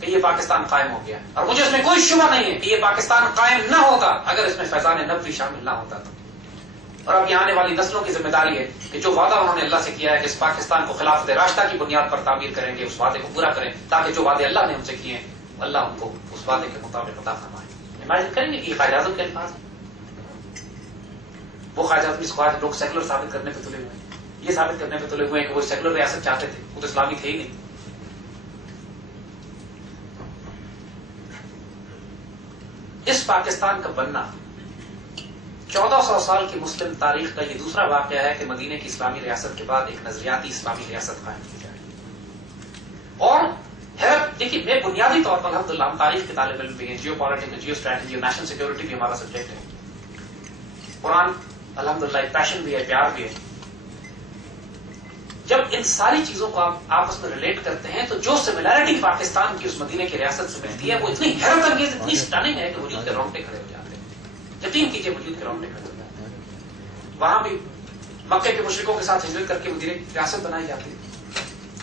کہ یہ پاکستان قائم ہو گیا، اور مجھے اس میں کوئی شبہ نہیں ہے کہ یہ پاکستان قائم نہ ہوتا اگر اس میں فیضان نبوی شامل نہ ہوتا تو۔ اور اب یہ آنے والی نسلوں کی ذمہ داری ہے کہ جو وعدہ انہوں نے اللہ سے کیا ہے کہ اس پاکستان کو خلافت راشدہ کی بنیاد پر تعمیر کریں گے، اس وعدے کو پورا کریں، تاکہ جو وعدے اللہ نے ہم سے کیے ہیں اللہ ان کو اس وعدے کے مطابق عطا فرمائے۔ امیجن کریں گے کہ یہ قائد اعظم کے الفاظ ہیں، وہ قائد اعظم اس کو آج لوگ سیکولر ثابت کرنے پہ تلے ہوئے ہیں، یہ ثابت کرنے پہ تلے ہوئے ہیں کہ وہ سیکولر ریاست چاہتے تھے، وہ تو اسلامی تھے ہی نہیں۔ اس پاکستان کا بننا 1400 سال کی مسلم تاریخ کا یہ دوسرا واقعہ ہے کہ مدینے کی اسلامی ریاست کے بعد ایک نظریاتی اسلامی ریاست قائم کی جائے۔ اور دیکھیے، میں بنیادی طور پر الحمدللہ ہم تاریخ کے طالب علم بھی ہیں، جیو پالیٹکس، جیو اسٹریٹجی اور نیشنل سیکورٹی بھی ہمارا سبجیکٹ ہے۔ قرآن الحمدللہ ایک پیشن بھی ہے، پیار بھی ہے۔ جب ان ساری چیزوں کو آپ آپس میں ریلیٹ کرتے ہیں تو جو سملیرٹی پاکستان کی اس مدینے کی ریاست سے ملتی ہے وہ اتنی حیرت انگیز، اتنی سٹننگ ہے کہ وجود کے رونگٹے کھڑے ہو جاتے ہیں۔ یقین کیجیے وجود کے رونگٹے کھڑے ہو جاتے ہیں۔ وہاں بھی مکے کے مشرکوں کے ساتھ ہجرت کر کے مدینے کی ریاست بنائی جاتی ہے،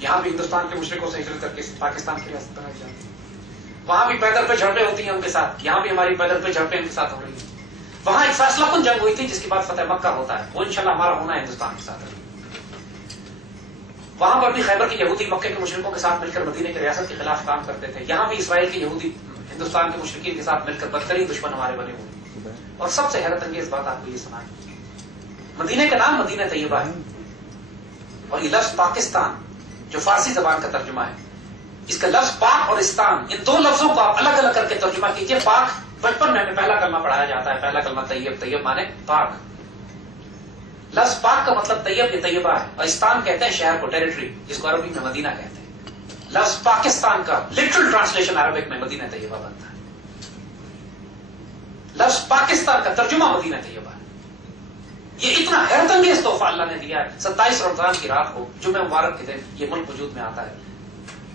یہاں بھی ہندوستان کے مشرکوں سے ہجرت کر کے پاکستان کی ریاست بنائی جاتی ہے۔ وہاں بھی پیدل پہ جھڑپیں ہوتی ہیں ان کے ساتھ، یہاں بھی ہماری پیدل پہ جھڑپیں ان کے ساتھ ہو رہی ہیں۔ وہاں ایک فیصلہ کن جنگ ہوئی تھی جس کے بعد فتح مکہ ہوتا ہے، وہ انشاءاللہ ہمارا ہونا ہے ہندوستان کے ساتھ۔ وہاں پر بھی خیبر کے یہودی مکے کے مشرکوں کے ساتھ مل کر مدینے کی ریاست کے خلاف کام کرتے تھے، یہاں بھی اسرائیل کے یہودی ہندوستان کے مشرکین کے ساتھ مل کر بدترین دشمن ہمارے بنے ہوئے۔ اور سب سے حیرت انگیز بات آپ کو یہ سنائیں، مدینے کا نام مدینہ طیبہ ہے، اور یہ لفظ پاکستان جو فارسی زبان کا ترجمہ ہے، اس کا لفظ پاک اور استان، ان دو لفظوں کو آپ الگ الگ کر کے ترجمہ کیجئے۔ پاک بچپن میں ہمیں پہلا کلمہ پڑھایا جاتا ہے، پہلا کلمہ طیب، طیب مانے پاک۔ لفظ پاک کا مطلب طیب یا طیبہ ہے، اور استان کہتے ہیں شہر کو، ٹیریٹری، جس کو عربی میں مدینہ کہتے ہیں۔ لفظ پاکستان کا لٹرل ٹرانسلیشن عربک میں مدینہ طیبہ بنتا ہے، لفظ پاکستان کا ترجمہ مدینہ طیبہ ہے۔ یہ اتنا حیرت انگیز تحفہ اللہ نے دیا ہے۔ 27 رمضان کی رات کو جمعہ مبارک کے دن یہ ملک وجود میں آتا ہے،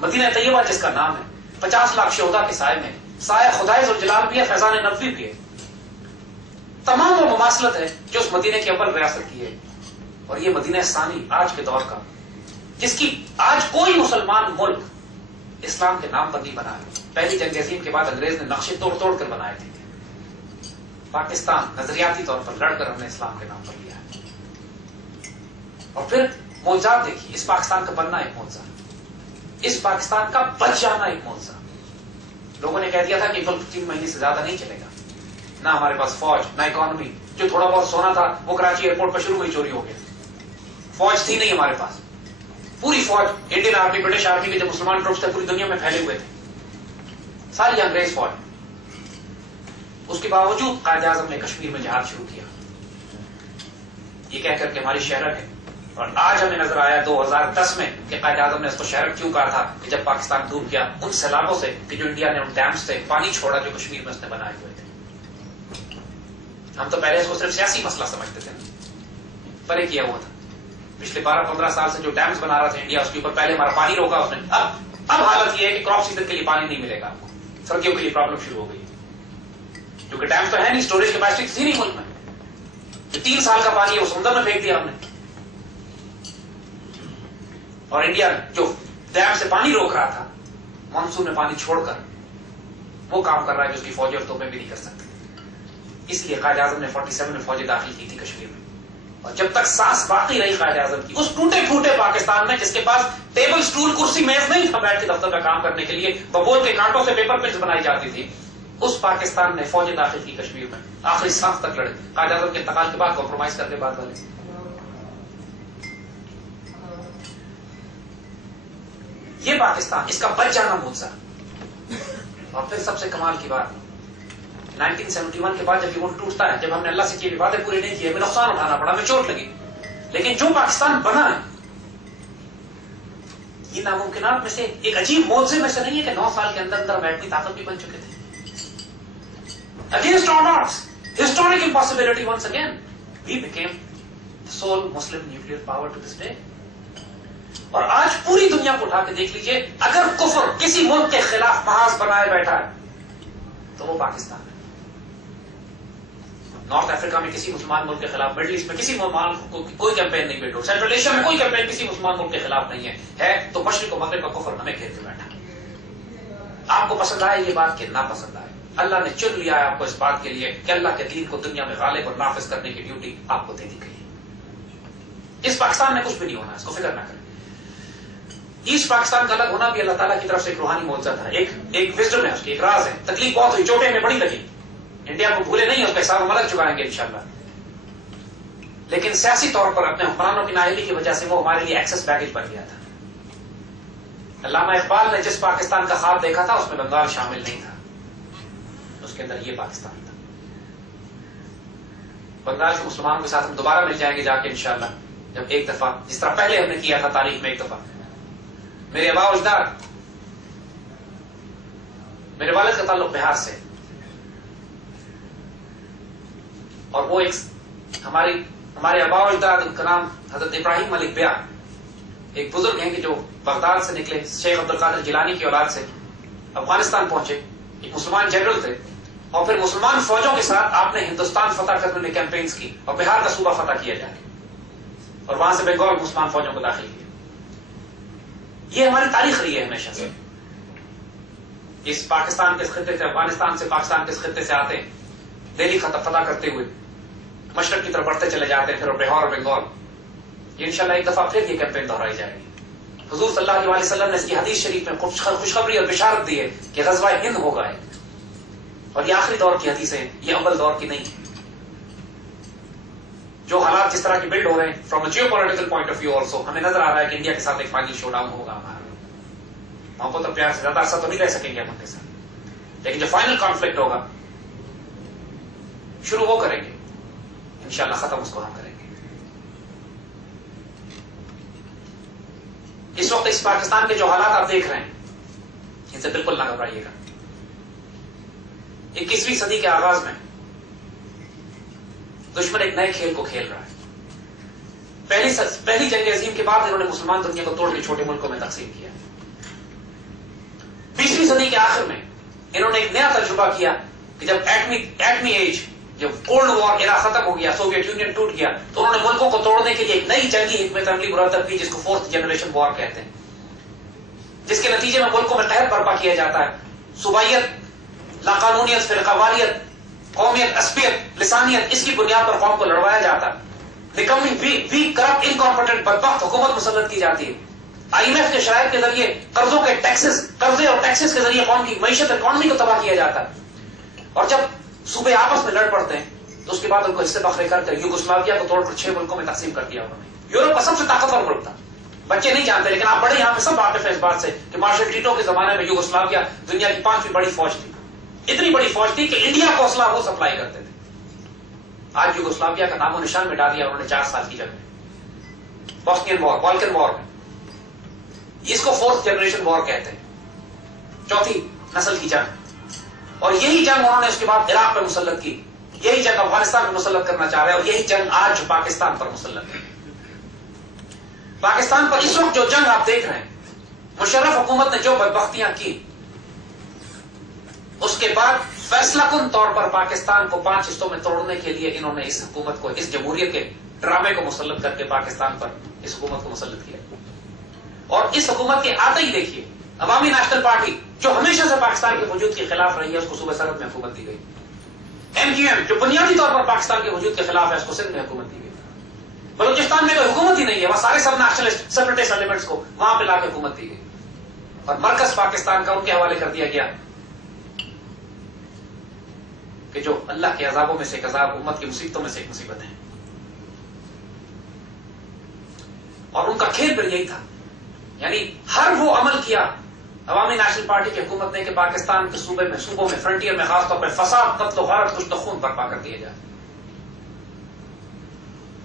مدینہ طیبہ جس کا نام ہے، 50 لاکھ شہداء کے سائے میں، سایہ خدائے ذوالجلال بھی ہے، فیضان نبوی بھی ہے، تمام وہ مماثلت ہے جو اس مدینے کی اول ریاست کی ہے۔ اور یہ مدینہ ثانی آج کے دور کا، جس کی آج کوئی مسلمان ملک اسلام کے نام پر نہیں بنا ہے۔ پہلی جنگ عظیم کے بعد انگریز نے نقشے توڑ توڑ کر بنائے تھے، پاکستان نظریاتی طور پر لڑ کر ہم نے اسلام کے نام پر لیا ہے۔ اور پھر معجزات دیکھیے، اس پاکستان کا بننا ایک معجزہ، اس پاکستان کا بچ جانا ایک معجزہ۔ لوگوں نے کہہ دیا تھا کہ ملک 3 مہینے سے زیادہ نہیں چلے گا، نہ ہمارے پاس فوج، نہ اکانومی، جو تھوڑا بہت سونا تھا وہ کراچی ایئرپورٹ پر شروع میں ہی چوری ہو گیا، فوج تھی نہیں ہمارے پاس، پوری فوج انڈین آرمی، برٹش آرمی کے جو مسلمان ٹروپس تھے پوری دنیا میں پھیلے ہوئے تھے، ساری انگریز فوج۔ اس کے باوجود قائد اعظم نے کشمیر میں جہاد شروع کیا، یہ کہہ کر کہ ہماری شہرت ہے۔ اور آج ہمیں نظر آیا 2010 میں کہ قائد اعظم نے اس کو شہرت کیوں کہا تھا، کہ جب پاکستان ڈوب گیا ان سیلابوں سے کہ جو انڈیا نے ان ڈیمز سے پانی چھوڑا جو کشمیر میں اس نے بنائے ہوئے تھے۔ ہم تو پہلے اس کو صرف سیاسی مسئلہ سمجھتے تھے، پرے کیا ہوا تھا۔ پچھلے 12-15 سال سے جو ڈیمز بنا رہا تھا انڈیا، اس کے اوپر پہلے ہمارا پانی روکا اس نے، اب حالت یہ ہے کہ کراپ سیزن کے لیے پانی نہیں ملے گا آپ کو، سردیوں کے لیے پرابلم شروع ہو گئی، کیونکہ ڈیمز تو ہے نہیں، اسٹوریج کیپیسٹی تھی نہیں ملک میں، جو 3 سال کا پانی ہے وہ سمندر میں پھینک دیا ہم نے۔ اور انڈیا جو ڈیم سے پانی روک رہا تھا، مانسون میں پانی چھوڑ کر وہ کام کر رہا ہے جو اس کی فوجیں اور توپیں بھی نہیں کر سکتی۔ اس لیے قائد اعظم نے 47 میں فوجیں داخل کی تھی کشمیر میں، اور جب تک سانس باقی رہی قائد اعظم کی، اس ٹوٹے پھوٹے پاکستان میں جس کے پاس ٹیبل سٹول کرسی میز نہیں تھا بیٹھ کے دفتر میں کام کرنے کے لیے، ببول کے کانٹوں سے پیپر پلس بنائی جاتی تھی، اس پاکستان نے فوجیں داخل کی کشمیر میں، آخری سانس تک لڑے، قائد اعظم کے انتقال کے بعد کمپرومائز کر کے بعد والے۔ یہ پاکستان، اس کا بچ جانا معجزہ۔ اور پھر سب سے کمال کی بات، 1971 کے بعد جب یہ ملک ٹوٹتا ہے، جب ہم نے اللہ سے کیے وعدے پورے نہیں کیے، ہمیں نقصان اٹھانا پڑا، ہمیں چوٹ لگی، لیکن جو پاکستان بنا ہے یہ ناممکنات میں سے ایک عجیب معجزے میں سے نہیں ہے کہ 9 سال کے اندر ہم ایٹمی طاقت بھی بن چکے تھے۔ Against all odds, historic impossibility once again, we became the sole Muslim nuclear power to this day. اور آج پوری دنیا کو اٹھا کے دیکھ لیجئے، اگر کفر کسی ملک کے خلاف محاذ بنائے بیٹھا ہے تو وہ پاکستان ہے۔ نارتھ افریقہ میں کسی مسلمان ملک کے خلاف، مڈل ایسٹ میں کسی مسلمان کو کوئی کیمپین نہیں بیٹھو، سینٹرل ایشیا میں کوئی کیمپین کسی مسلمان ملک کے خلاف نہیں ہے تو مشرق و مغرب کا کفر ہمیں گھیر کے بیٹھا۔ کو پسند آئے یہ بات کہ نہ پسند آئے، اللہ نے چن لیا ہے آپ کو اس بات کے لیے کہ اللہ کے دین کو دنیا میں غالب اور نافذ کرنے کی ڈیوٹی آپ کو دے دی گئی ہے۔ اس پاکستان میں کچھ بھی نہیں ہونا، اس کو فکر نہ کریں۔ ایسٹ پاکستان کا الگ ہونا بھی اللہ تعالیٰ کی طرف سے ایک روحانی معجزہ تھا، ایک وزڈم ہے اس کی، ایک راز ہے۔ تکلیف بہت ہوئی، چوٹیں میں بڑی لگی، انڈیا کو بھولے نہیں، اس کا حساب ہم الگ چکائیں گے انشاءاللہ، لیکن سیاسی طور پر اپنے حکمرانوں کی نااہلی کی وجہ سے وہ ہمارے لیے ایکسس بیگیج بن گیا تھا۔ علامہ اقبال نے جس پاکستان کا خواب دیکھا تھا اس میں بنگال شامل نہیں تھا، اس کے اندر یہ پاکستان تھا۔ بنگال کے مسلمانوں کے ساتھ ہم دوبارہ مل جائیں گے جا کے انشاءاللہ، جب ایک دفعہ جس طرح پہلے ہم نے کیا تھا تاریخ میں، ایک دفعہ میرے آباء و اجداد، میرے والد کا تعلق بہار سے، اور وہ ایک ہمارے آباء و اجداد، ان کا نام حضرت ابراہیم ملک بیاہ، ایک بزرگ ہیں کہ جو بغداد سے نکلے، شیخ عبد القادر جیلانی کی اولاد سے افغانستان پہنچے، ایک مسلمان جنرل تھے، اور پھر مسلمان فوجوں کے ساتھ آپ نے ہندوستان فتح کرنے میں کیمپینز کی اور بہار کا صوبہ فتح کیا جا کے، اور وہاں سے بنگال مسلمان فوجوں کو داخل کیا۔ یہ ہماری تاریخ رہی ہے ہمیشہ سے۔ اس پاکستان کے خطے سے، افغانستان سے، پاکستان کے خطے سے آتے ہیں، دہلی فتح کرتے ہوئے مشرق کی طرف بڑھتے چلے جاتے ہیں، پھر بہار اور بنگال۔ یہ انشاءاللہ ایک دفعہ پھر یہ کیمپین دہرائی جائے گی۔ حضور صلی اللہ علیہ وسلم نے اس کی حدیث شریف میں خوشخبری اور بشارت دی ہے کہ غزوہ ہند ہوگا، اور یہ آخری دور کی حدیث ہے، یہ اول دور کی نہیں ہے۔ جو حالات جس طرح کے بلڈ ہو رہے ہیں from a geopolitical point of view also, ہمیں نظر آ رہا ہے کہ انڈیا کے ساتھ ایک فائنل شو ڈاؤن ہوگا ہمارا۔ محبت اور پیار سے زیادہ عرصہ تو نہیں رہ سکیں گے ہم ان کے ساتھ، لیکن جو فائنل کانفلکٹ ہوگا شروع وہ کریں گے انشاءاللہ، ختم اس کو ہم کریں گے۔ اس وقت اس پاکستان کے جو حالات آپ دیکھ رہے ہیں ان سے بالکل نہ گھبرائیے گا۔ 21ویں صدی کے آغاز میں دشمن ایک نئے کھیل کو کھیل رہا ہے۔ پہلی جنگ عظیم کے بعد انہوں نے مسلمان دنیا کو توڑ کے چھوٹے ملکوں میں تقسیم کیا۔ 20ویں صدی کے آخر میں انہوں نے ایک نیا تجربہ کیا کہ جب ایٹمی ایج، جب کولڈ وار ایرا ختم ہو گیا، سوویت یونین ٹوٹ گیا، تو انہوں نے ملکوں کو توڑنے کے لیے ایک نئی جنگی حکمت عملی مرتب کی، جس کو 4th جنریشن وار کہتے ہیں، جس کے نتیجے میں ملکوں میں قحط برپا کیا جاتا ہے، صوبائیت، لاقانونیت، فرقواریت، قومیت، عصبیت، لسانیت، اس کی بنیاد پر قوم کو لڑوایا جاتا ہے، نکمی ویک کرپٹ انکمپٹنٹ بدبخت حکومت مسلط کی جاتی ہے، IMF کے شرائط کے ذریعے قرضے اور ٹیکسز کے ذریعے قوم کی معیشت، اکانومی کو تباہ کیا جاتا ہے، اور جب صوبے آپس میں لڑ پڑتے ہیں تو اس کے بعد ان کو حصے بکھرے کر کے یوگوسلاویا کو توڑ کر 6 ملکوں میں تقسیم کر دیا انہوں نے۔ یورپ کا سب سے طاقتور ملک تھا، بچے نہیں جانتے، لیکن آپ بڑے یہاں پہ سب واقف ہیں اس بات سے کہ مارشل ٹیٹو کے زمانے میں یوگوسلاویا دنیا کی 5ویں بڑی فوج تھی، اتنی بڑی فوج تھی کہ انڈیا کو اسلحہ وہ سپلائی کرتے تھے۔ آج یوگوسلاویا کا نام و نشان مٹا دیا انہوں نے 4 سال کی جنگ میں، بوسنین وار، بالکن وار میں۔ اس کو 4th جنریشن وار کہتے ہیں، چوتھی نسل کی جنگ، اور یہی جنگ انہوں نے اس کے بعد عراق پہ مسلط کی، یہی جنگ افغانستان پہ مسلط کرنا چاہ رہے ہیں، اور یہی جنگ آج پاکستان پر مسلط ہے۔ پاکستان پر اس وقت جو جنگ آپ دیکھ رہے ہیں، مشرف حکومت نے جو بدبختیاں کی، اس کے بعد فیصلہ کن طور پر پاکستان کو 5 حصوں میں توڑنے کے لیے انہوں نے اس حکومت کو، اس جمہوریت کے ڈرامے کو مسلط کر کے پاکستان پر اس حکومت کو مسلط کیا۔ اور اس حکومت کے آتے ہی دیکھیے عوامی نیشنل پارٹی جو ہمیشہ سے پاکستان کے وجود کے خلاف رہی ہے، اس کو صوبہ سرحد میں حکومت دی گئی۔ MQM جو بنیادی طور پر پاکستان کے وجود کے خلاف ہے، اس کو سندھ میں حکومت دی گئی۔ بلوچستان میں کوئی حکومت ہی نہیں ہے، وہاں سارے سب نیشنلسٹ سیپریٹسٹ ایلیمنٹس کو وہاں پہ لا کے حکومت دی گئی، اور مرکز پاکستان کا ان کے حوالے کر دیا گیا کہ جو اللہ کے عذابوں میں سے ایک عذاب، امت کی مصیبتوں میں سے ایک مصیبت ہے۔ اور ان کا کھیل پھر یہی تھا، یعنی ہر وہ عمل کیا عوامی نیشنل پارٹی کی حکومت نے کہ پاکستان کے صوبوں میں فرنٹیئر میں خاص طور پر فساد، قتل و غارت، کچھ تو خون برپا کر دیا جائے۔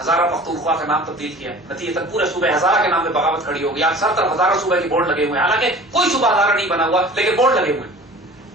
ہزارہ پختونخوا کا نام تبدیل کیا، نتیجتاً پورے صوبے ہزارہ کے نام پہ بغاوت کھڑی ہو گئی۔ آج سر طرف ہزارہ صوبے کے بورڈ لگے ہوئے ہیں، حالانکہ کوئی صوبہ ہزارہ نہیں بنا ہوا، لیکن بورڈ لگے ہوئے ہیں،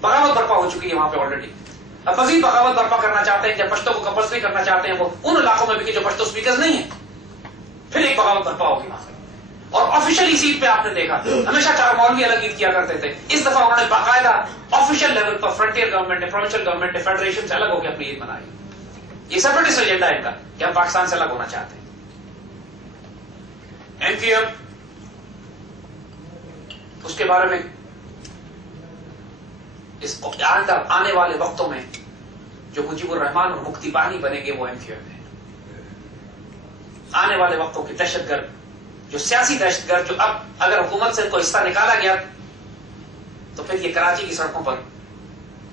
بغاوت برپا ہو چکی ہے وہاں پہ آلریڈی۔ اب مزید بغاوت برپا کرنا چاہتے ہیں، جب پشتو کو کمپلسری کرنا چاہتے ہیں وہ ان علاقوں میں بھی کہ جو پشتو اسپیکرز نہیں ہیں، پھر ایک بغاوت برپا ہوگی وہاں پہ۔ اور آفیشلی سیٹ پہ آپ نے دیکھا ہمیشہ 4 مولوی الگ عید کیا کرتے تھے، اس دفعہ انہوں نے باقاعدہ آفیشل لیول پر فرنٹیئر گورنمنٹ نے، پروونشل گورنمنٹ نے، فیڈریشن سے الگ ہو کے اپنی عید منائی۔ یہ سیپریٹسٹ ایجنڈا ہے ان کا کہ ہم پاکستان سے الگ ہونا چاہتے ہیں۔ MQM اس کے بارے میں اس آنے والے وقتوں میں جو مجیب الرحمان اور مکتی بانی بنے گے وہ MQM ہے. آنے والے وقتوں کے دہشت گرد، جو سیاسی دہشت گرد، جو اب اگر حکومت سے کوئی حصہ نکالا گیا تو پھر یہ کراچی کی سڑکوں پر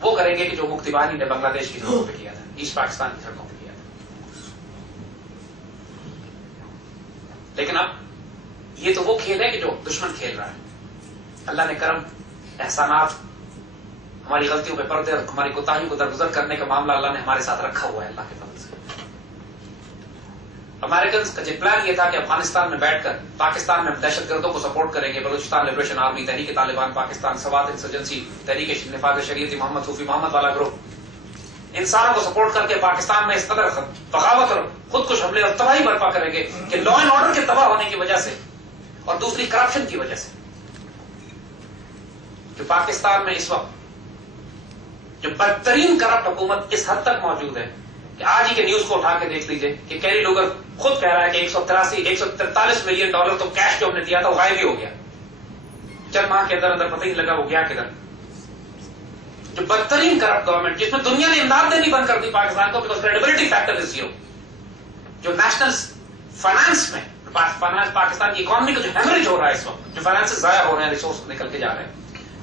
وہ کریں گے کہ جو مکتی بانی نے بنگلہ دیش کی سڑکوں پہ کیا تھا، ایسٹ پاکستان کی سڑکوں پہ کیا تھا. لیکن اب یہ تو وہ کھیل ہے کہ جو دشمن کھیل رہا ہے. اللہ نے کرم، احسانات، ہماری غلطیوں پہ پردے اور ہماری کوتاہیوں کو درگزر کرنے کا معاملہ اللہ نے ہمارے ساتھ رکھا ہوا ہے اللہ کے فضل سے. امریکنز کا جو پلان یہ تھا کہ افغانستان میں بیٹھ کر پاکستان میں دہشت گردوں کو سپورٹ کریں گے، بلوچستان لبریشن آرمی، تحریک طالبان پاکستان، سوات انسرجنسی، تحریک نفاذ شریعت محمد صوفی محمد والا گروہ، ان ساروں کو سپورٹ کر کے پاکستان میں اس قدر بغاوت اور خودکش حملے اور تباہی برپا کریں گے کہ لا اینڈ آرڈر کے تباہ ہونے کی وجہ سے اور دوسری کرپشن کی وجہ سے جو پاکستان میں اس وقت جو بدترین کرپٹ حکومت اس حد تک موجود ہے کہ آج ہی کے نیوز کو اٹھا کے دیکھ لیجئے کہ کیری لوگر خود کہہ رہا ہے کہ 143 ملین ڈالر تو کیش جو ہم نے دیا تھا وہ غائب ہی ہو گیا. چند ماہ کے اندر اندر پتہ ہی لگا وہ گیا کدھر. جو بدترین کرپٹ گورنمنٹ جس میں دنیا نے امداد دینی بند کر دی پاکستان کو because credibility factor is zero. جو نیشنل فائنانس میں پاکستان کی اکانومی کا جو ہیمریج ہو رہا ہے اس وقت، جو فائنانس ضائع ہو رہے ہیں، ریسورس نکل کے جا رہے ہیں،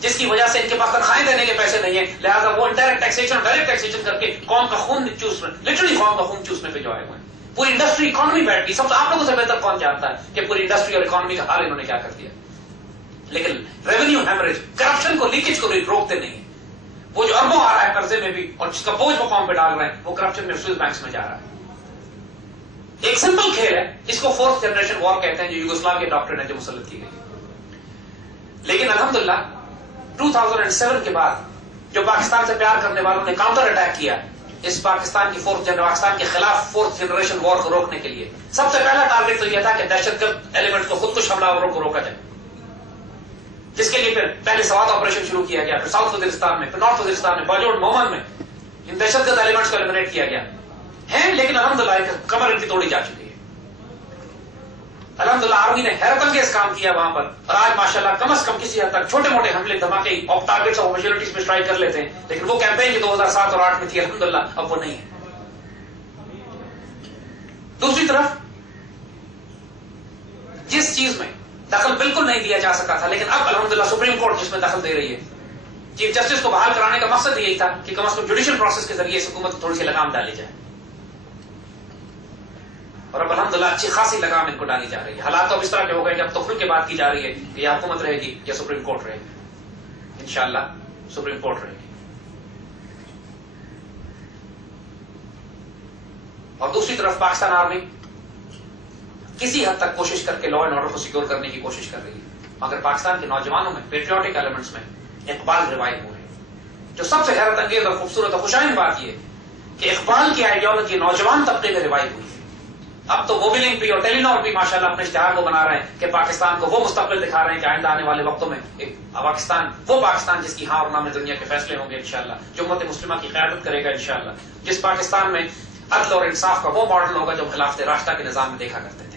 جس کی وجہ سے ان کے پاس تنخواہیں دینے کے پیسے نہیں ہیں، لہٰذا وہ انڈائریکٹ ٹیکسیشن ڈائریکٹ ٹیکسیشن کر کے قوم کا خون چوسنے، لٹرلی قوم کا خون چوسنے پہ جو آئے ہوئے ہیں. پوری انڈسٹری اکانومی بیٹھ گئی. سب سے آپ لوگوں سے بہتر کون جانتا ہے کہ پوری انڈسٹری اور اکانومی کا حال انہوں نے کیا کر دیا. لیکن ریونیو ہیمریج، کرپشن کو، لیکیج کو روکتے نہیں ہیں. وہ جو اربوں آ رہا ہے قرضے میں بھی اور جس کا بوجھ وہ قوم پہ ڈال رہے ہیں وہ کرپشن میں سوئس بینکس میں جا رہا ہے. ایک سمپل کھیل ہے، اس کو فورتھ جنریشن وار کہتے ہیں، جو یوگوسلاویا ڈاکٹرن ہے جو مسلط کی گئی. لیکن الحمدللہ 2007 کے بعد جو پاکستان سے پیار کرنے والوں نے کاؤنٹر اٹیک کیا اس پاکستان کے خلاف فورتھ جنریشن وار کو روکنے کے لیے، سب سے پہلا ٹارگیٹ تو یہ تھا کہ دہشت گرد ایلیمنٹ کو خودکش حملہ آوروں کو روکا جائے، جس کے لیے پھر پہلے سوات آپریشن شروع کیا گیا، پھر ساؤتھ وزیرستان میں، پھر نارتھ وزیرستان میں، باجوڑ مومن میں ان دہشت گرد ایلیمنٹس کو ایلیمنیٹ کیا گیا ہے. لیکن الحمدللہ کمر ان کی توڑی جا چکی ہے. الحمدللہ آرمی نے حیرت انگیز کام کیا وہاں پر، اور آج ماشاءاللہ کم از کم کسی حد تک چھوٹے موٹے حملے دھماکے اور ٹارگیٹس اور میجورٹیز میں اسٹرائک کر لیتے ہیں. لیکن وہ کیمپین جو 2007 اور 2008 میں تھی الحمدللہ اب وہ نہیں ہے. دوسری طرف جس چیز میں دخل بالکل نہیں دیا جا سکا تھا لیکن اب الحمدللہ سپریم کورٹ جس میں دخل دے رہی ہے، چیف جسٹس کو بحال کرانے کا مقصد یہی تھا کہ کم از کم جوڈیشل پروسیس کے ذریعے اس حکومت کو تھوڑی سی لگام ڈالی جائے، اور اب الحمدللہ اچھی خاصی لگام ان کو ڈالی جا رہی ہے. حالات تو اب اس طرح کے ہو گئے کہ اب تخلق کی بات کی جا رہی ہے کہ یا حکومت رہے گی یا سپریم کورٹ رہے گی. انشاءاللہ سپریم کورٹ رہے گی. اور دوسری طرف پاکستان آرمی کسی حد تک کوشش کر کے لا اینڈ آرڈر کو سیکیور کرنے کی کوشش کر رہی ہے، مگر پاکستان کے نوجوانوں میں پیٹریوٹک ایلیمنٹس میں اقبال ریوائو ہوئے ہیں. جو سب سے حیرت انگیز اور خوبصورت اور خوشائند بات یہ کہ اقبال کی آئیڈیالوجی نوجوان طبقے میں ریوائو ہوئی ہے. اب تو موبلنگ بھی اور ٹیلی نار بھی ماشاءاللہ اپنے اشتہار کو بنا رہے ہیں کہ پاکستان کو وہ مستقبل دکھا رہے ہیں کہ آئندہ آنے والے وقتوں میں ایک پاکستان جس کی ہاں اور نہ میں دنیا کے فیصلے ہوں گے انشاءاللہ، جو امت مسلمہ کی قیادت کرے گا انشاءاللہ، جس پاکستان میں عدل اور انصاف کا وہ ماڈل ہوگا جو خلافت راشدہ کے نظام میں دیکھا کرتے تھے.